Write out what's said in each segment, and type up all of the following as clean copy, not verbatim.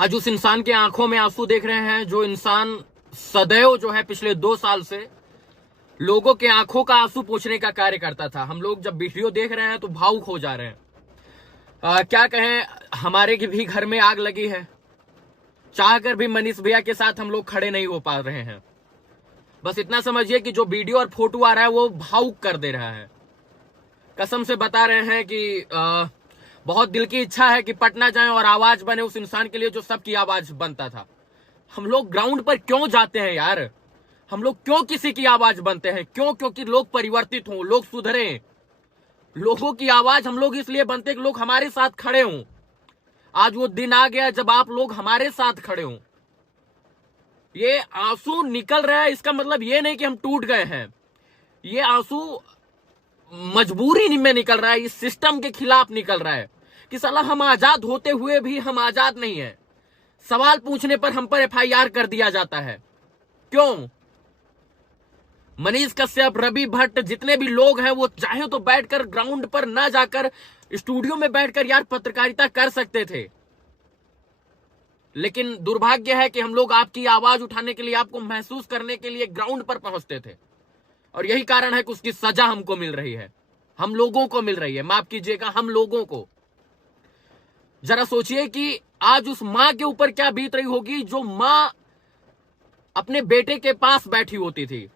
आज उस इंसान के आंखों में आंसू देख रहे हैं जो इंसान सदैव जो है पिछले 2 साल से लोगों के आंखों का आंसू पोंछने का कार्य करता था। हम लोग जब वीडियो देख रहे हैं तो भावुक हो जा रहे हैं। क्या कहें, हमारे की भी घर में आग लगी है, चाहकर भी मनीष भैया के साथ हम लोग खड़े नहीं हो पा रहे हैं। बस इतना समझिए कि जो वीडियो और फोटो आ रहा है वो भावुक कर दे रहा है। कसम से बता रहे हैं कि बहुत दिल की इच्छा है कि पटना जाएं और आवाज बने उस इंसान के लिए जो सबकी आवाज बनता था। हम लोग ग्राउंड पर क्यों जाते हैं यार? हम लोग क्यों किसी की आवाज बनते हैं? क्यों? क्योंकि लोग परिवर्तित हों, लोग सुधरें। लोगों की आवाज हम लोग इसलिए बनते हैं कि लोग हमारे साथ खड़े हों। आज वो दिन आ गया जब आप लोग हमारे साथ खड़े हों। ये आंसू निकल रहा है, इसका मतलब ये नहीं कि हम टूट गए हैं। ये आंसू मजबूरी में निकल रहा है, इस सिस्टम के खिलाफ निकल रहा है कि साला हम आजाद होते हुए भी हम आजाद नहीं है। सवाल पूछने पर हम पर एफआईआर कर दिया जाता है। क्यों? मनीष कश्यप, रवि भट्ट, जितने भी लोग हैं वो चाहे तो बैठकर ग्राउंड पर ना जाकर स्टूडियो में बैठकर यार पत्रकारिता कर सकते थे। लेकिन दुर्भाग्य है कि हम लोग आपकी आवाज उठाने के लिए, आपको महसूस करने के लिए ग्राउंड पर पहुंचते थे और यही कारण है कि उसकी सजा हमको मिल रही है, हम लोगों को मिल रही है। माफ कीजिएगा, हम लोगों को। जरा सोचिए कि आज उस मां के ऊपर क्या बीत रही होगी जो मां अपने बेटे के पास बैठी होती थी।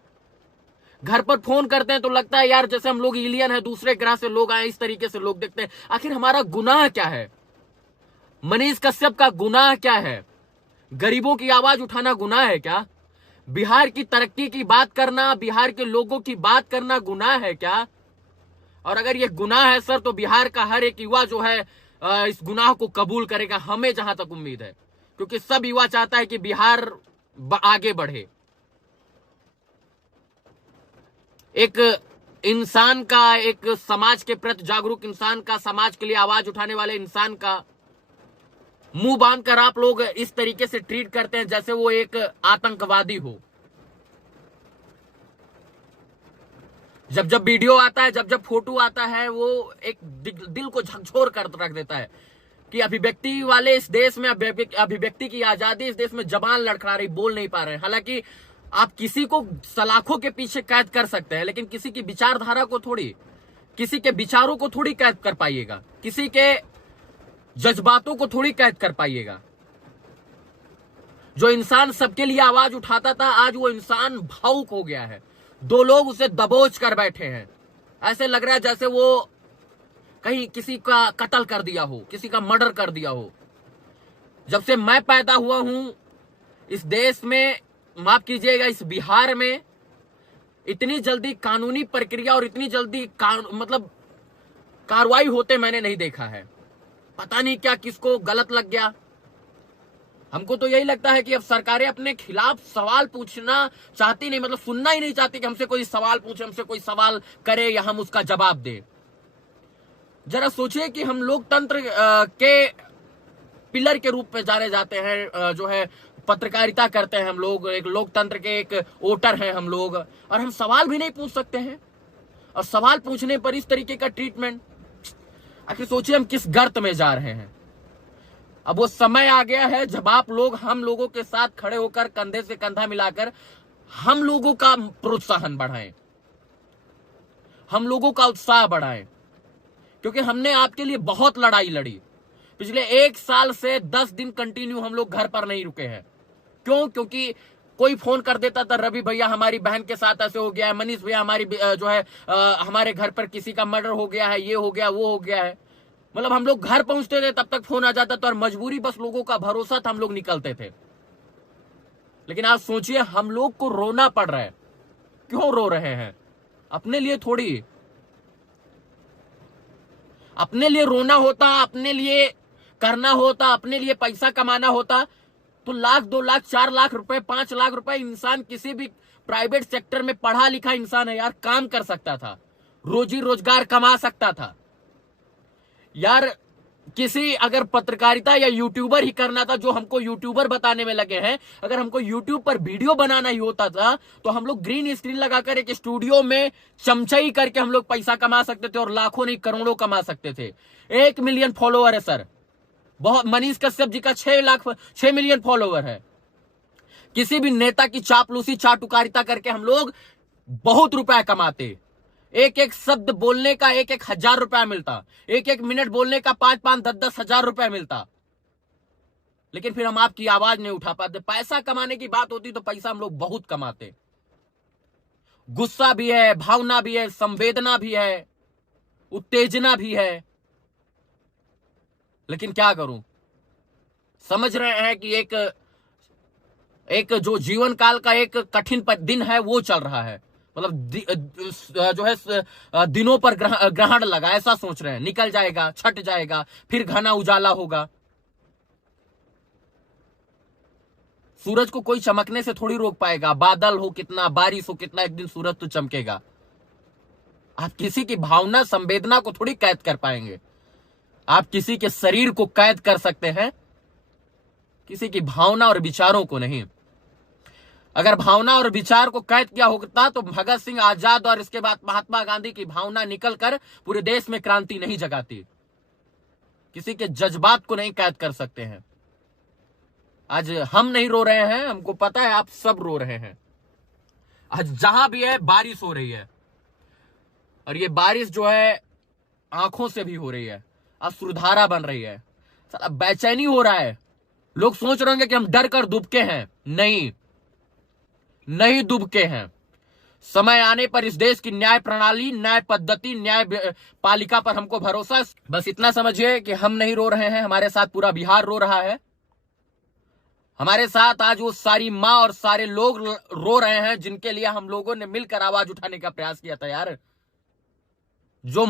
घर पर फोन करते हैं तो लगता है यार जैसे हम लोग एलियन है, दूसरे ग्रह से लोग आए, इस तरीके से लोग देखते हैं। आखिर हमारा गुनाह क्या है? मनीष कश्यप का गुनाह क्या है? गरीबों की आवाज उठाना गुनाह है क्या? बिहार की तरक्की की बात करना, बिहार के लोगों की बात करना गुनाह है क्या? और अगर ये गुनाह है सर, तो बिहार का हर एक युवा जो है इस गुनाह को कबूल करेगा, हमें जहां तक उम्मीद है, क्योंकि सब युवा चाहता है कि बिहार आगे बढ़े। एक इंसान का, एक समाज के प्रति जागरूक इंसान का, समाज के लिए आवाज उठाने वाले इंसान का मुंह बांधकर आप लोग इस तरीके से ट्रीट करते हैं जैसे वो एक आतंकवादी हो। जब जब वीडियो आता है, जब जब फोटो आता है, वो एक दिल को झकझोर कर रख देता है कि अभिव्यक्ति वाले इस देश में, अभिव्यक्ति की आजादी इस देश में जबान लड़खड़ा रही, बोल नहीं पा रहे हैं। हालांकि आप किसी को सलाखों के पीछे कैद कर सकते हैं, लेकिन किसी की विचारधारा को थोड़ी, किसी के विचारों को थोड़ी कैद कर पाइएगा, किसी के जज्बातों को थोड़ी कैद कर पाइएगा। जो इंसान सबके लिए आवाज उठाता था, आज वो इंसान भावुक हो गया है। 2 लोग उसे दबोच कर बैठे हैं। ऐसे लग रहा है जैसे वो कहीं किसी का कत्ल कर दिया हो, किसी का मर्डर कर दिया हो। जब से मैं पैदा हुआ हूं इस देश में, माफ कीजिएगा, इस बिहार में इतनी जल्दी कानूनी प्रक्रिया और इतनी जल्दी मतलब कार्रवाई होते मैंने नहीं देखा है। पता नहीं क्या किसको गलत लग गया। हमको तो यही लगता है कि अब सरकारें अपने खिलाफ सवाल पूछना चाहती नहीं, मतलब सुनना ही नहीं चाहती कि हमसे कोई सवाल पूछे, हमसे कोई सवाल करे या हम उसका जवाब दें। जरा सोचिए कि हम लोकतंत्र के पिलर के रूप में जाने जाते हैं, जो है पत्रकारिता करते हैं हम लोग, एक लोकतंत्र के एक वोटर हैं हम लोग, और हम सवाल भी नहीं पूछ सकते हैं। और सवाल पूछने पर इस तरीके का ट्रीटमेंट, आखिर सोचिए हम किस गर्त में जा रहे हैं। अब वो समय आ गया है जब आप लोग हम लोगों के साथ खड़े होकर, कंधे से कंधा मिलाकर हम लोगों का प्रोत्साहन बढ़ाएं, हम लोगों का उत्साह बढ़ाएं, क्योंकि हमने आपके लिए बहुत लड़ाई लड़ी। पिछले 1 साल से 10 दिन कंटिन्यू हम लोग घर पर नहीं रुके हैं। क्यों? क्योंकि कोई फोन कर देता था, रवि भैया हमारी बहन के साथ ऐसे हो गया है, मनीष भैया हमारी जो है हमारे घर पर किसी का मर्डर हो गया है, ये हो गया, वो हो गया है। मतलब हम लोग घर पहुंचते थे तब तक फोन आ जाता था और मजबूरी बस लोगों का भरोसा था, हम लोग निकलते थे। लेकिन आज सोचिए हम लोग को रोना पड़ रहा है। क्यों रो रहे हैं? अपने लिए थोड़ी। अपने लिए रोना होता, अपने लिए करना होता, अपने लिए पैसा कमाना होता तो 1 लाख, 2 लाख, 4 लाख रुपए, 5 लाख रुपए इंसान किसी भी प्राइवेट सेक्टर में पढ़ा लिखा इंसान है यार, काम कर सकता था, रोजी रोजगार कमा सकता था यार। किसी अगर पत्रकारिता या यूट्यूबर ही करना था, जो हमको यूट्यूबर बताने में लगे हैं, अगर हमको यूट्यूब पर वीडियो बनाना ही होता था तो हम लोग ग्रीन स्क्रीन लगाकर एक स्टूडियो में चमचाई करके हम लोग पैसा कमा सकते थे और लाखों नहीं करोड़ों कमा सकते थे। 1 मिलियन फॉलोअर है सर, बहुत, मनीष कश्यप जी का 6 मिलियन फॉलोवर है। किसी भी नेता की चापलूसी चाटुकारिता करके हम लोग बहुत रुपया कमाते। एक एक शब्द बोलने का 1,000 रुपया मिलता, एक एक मिनट बोलने का 5-5, 10-10 हजार रुपया मिलता। लेकिन फिर हम आपकी आवाज नहीं उठा पाते। पैसा कमाने की बात होती तो पैसा हम लोग बहुत कमाते। गुस्सा भी है, भावना भी है, संवेदना भी है, उत्तेजना भी है। लेकिन क्या करूं, समझ रहे हैं कि एक जो जीवन काल का एक कठिन दिन है वो चल रहा है। मतलब जो है दिनों पर ग्रहण लगा, ऐसा सोच रहे हैं। निकल जाएगा, छट जाएगा, फिर घना उजाला होगा। सूरज को कोई चमकने से थोड़ी रोक पाएगा। बादल हो कितना, बारिश हो कितना, एक दिन सूरज तो चमकेगा। आप किसी की भावना संवेदना को थोड़ी कैद कर पाएंगे। आप किसी के शरीर को कैद कर सकते हैं, किसी की भावना और विचारों को नहीं। अगर भावना और विचार को कैद किया होता तो भगत सिंह, आजाद और इसके बाद महात्मा गांधी की भावना निकलकर पूरे देश में क्रांति नहीं जगाती। किसी के जज्बात को नहीं कैद कर सकते हैं। आज हम नहीं रो रहे हैं, हमको पता है आप सब रो रहे हैं। आज जहां भी है बारिश हो रही है, और ये बारिश जो है आंखों से भी हो रही है, अश्रुधारा बन रही है। साला बेचैनी हो रहा है। लोग सोच रहे होंगे कि हम डर कर दुबके हैं। नहीं दुबके हैं। समय आने पर इस देश की न्याय प्रणाली, न्याय पद्धति, न्याय पालिका पर हमको भरोसा है। बस इतना समझिए कि हम नहीं रो रहे हैं, हमारे साथ पूरा बिहार रो रहा है। हमारे साथ आज वो सारी माँ और सारे लोग रो रहे हैं जिनके लिए हम लोगों ने मिलकर आवाज उठाने का प्रयास किया था। यार, जो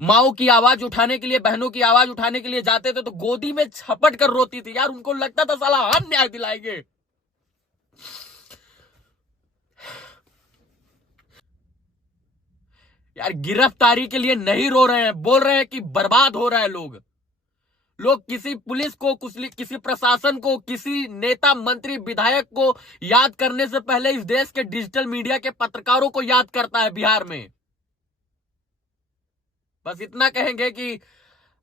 माओ की आवाज उठाने के लिए, बहनों की आवाज उठाने के लिए जाते थे तो गोदी में झपट कर रोती थी। यार, उनको लगता था साला हम न्याय दिलाएंगे। यार, गिरफ्तारी के लिए नहीं रो रहे हैं, बोल रहे हैं कि बर्बाद हो रहा है लोग। किसी पुलिस को, किसी प्रशासन को, किसी नेता, मंत्री, विधायक को याद करने से पहले इस देश के डिजिटल मीडिया के पत्रकारों को याद करता है बिहार में। बस इतना कहेंगे कि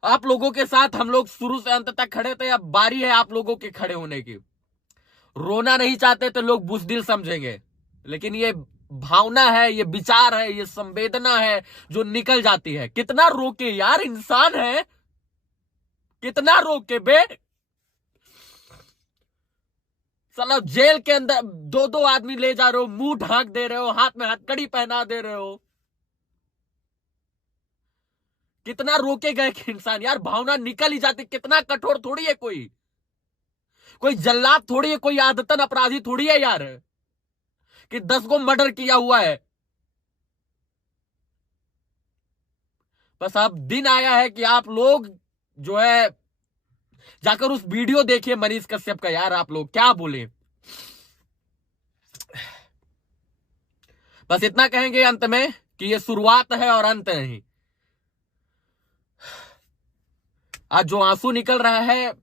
आप लोगों के साथ हम लोग शुरू से अंत तक खड़े थे, अब बारी है आप लोगों के खड़े होने की। रोना नहीं चाहते तो लोग बुज़दिल समझेंगे, लेकिन ये भावना है, ये विचार है, ये संवेदना है जो निकल जाती है। कितना रोके यार, इंसान है, कितना रोके बे। साला जेल के अंदर 2-2 आदमी ले जा रहे हो, मुंह ढांक दे रहे हो, हाथ में हथकड़ी पहना दे रहे हो। कितना रोकेगा एक इंसान यार, भावना निकल ही जाती। कितना कठोर थोड़ी है कोई जल्लाद थोड़ी है, कोई आदतन अपराधी थोड़ी है यार कि 10 को मर्डर किया हुआ है। बस अब दिन आया है कि आप लोग जो है जाकर उस वीडियो देखिए मनीष कश्यप का। यार, आप लोग क्या बोले। बस इतना कहेंगे अंत में कि ये शुरुआत है और अंत नहीं। आज जो आंसू निकल रहा है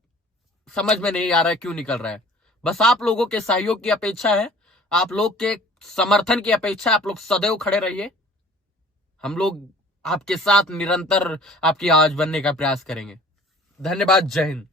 समझ में नहीं आ रहा है क्यों निकल रहा है। बस आप लोगों के सहयोग की अपेक्षा है, आप लोग के समर्थन की अपेक्षा। आप लोग सदैव खड़े रहिए, हम लोग आपके साथ निरंतर आपकी आवाज बनने का प्रयास करेंगे। धन्यवाद। जय हिंद।